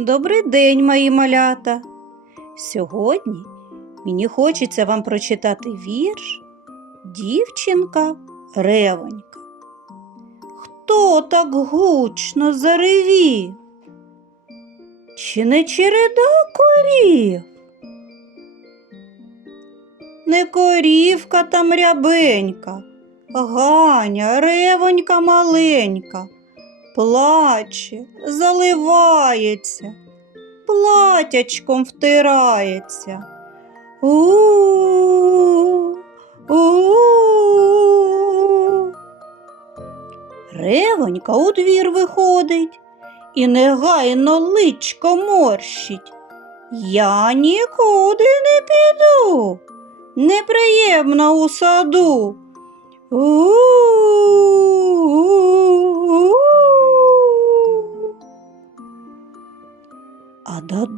Добрий день, мої малята. Сьогодні мені хочеться вам прочитати вірш Дівчинка ревонька. Хто так гучно заревів? Чи не череда корів? Не корівка там рябенька, Ганя, ревонька маленька, плаче, заливається, платячком втирається. У-у-у. У-у-у. Ревонька у двір виходить і негайно личко морщить. Я нікуди не піду, неприємно у саду. У-у-у.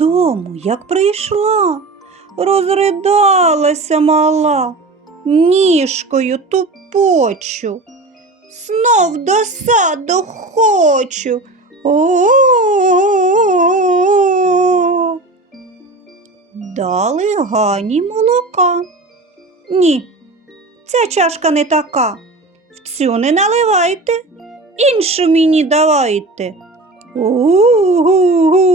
Додому, як прийшла, розридалася мала, ніжкою тупочу, знов до саду хочу. О-о-о-о. Дали Гані молока. Ні, ця чашка не така. В цю не наливайте, іншу мені давайте. У-гу-гу.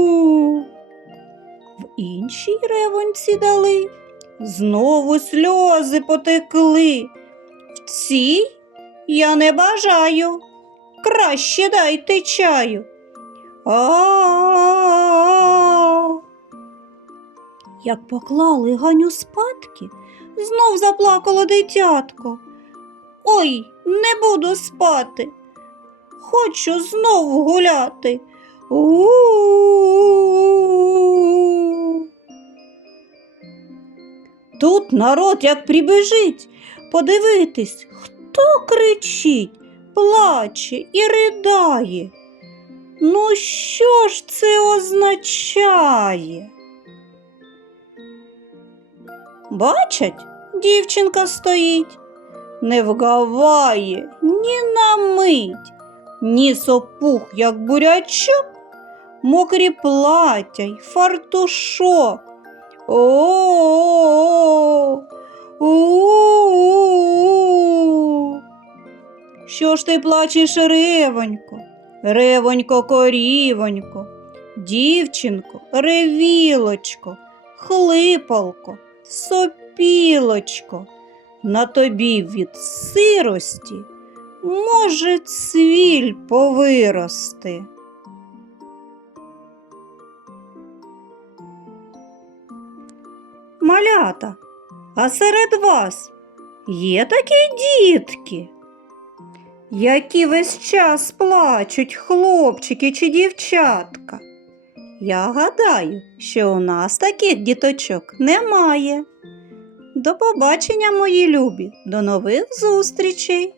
В іншій ревонці дали, знову сльози потекли. В цій я не бажаю, краще дайте чаю. А-а-а. Як поклали Ганю спадки, знов заплакало дитятко. Ой, не буду спати. Хочу знов гуляти. У-у-у. Тут народ як прибежить, подивитись, хто кричить, плаче і ридає. Ну, що ж це означає? Бачать, дівчинка стоїть, не вгаває ні на мить, ні сопух, як бурячок, мокрі плаття й фартушок. О-о-о, у-у-у. Що ж ти плачеш, ревонько, ревонько, корівонько, дівчинко, ревілочко, хлипалко, сопілочко, на тобі від сирості може цвіль повирости. Малята, а серед вас є такі дітки, які весь час плачуть хлопчики чи дівчатка. Я гадаю, що у нас таких діточок немає. До побачення, мої любі, до нових зустрічей!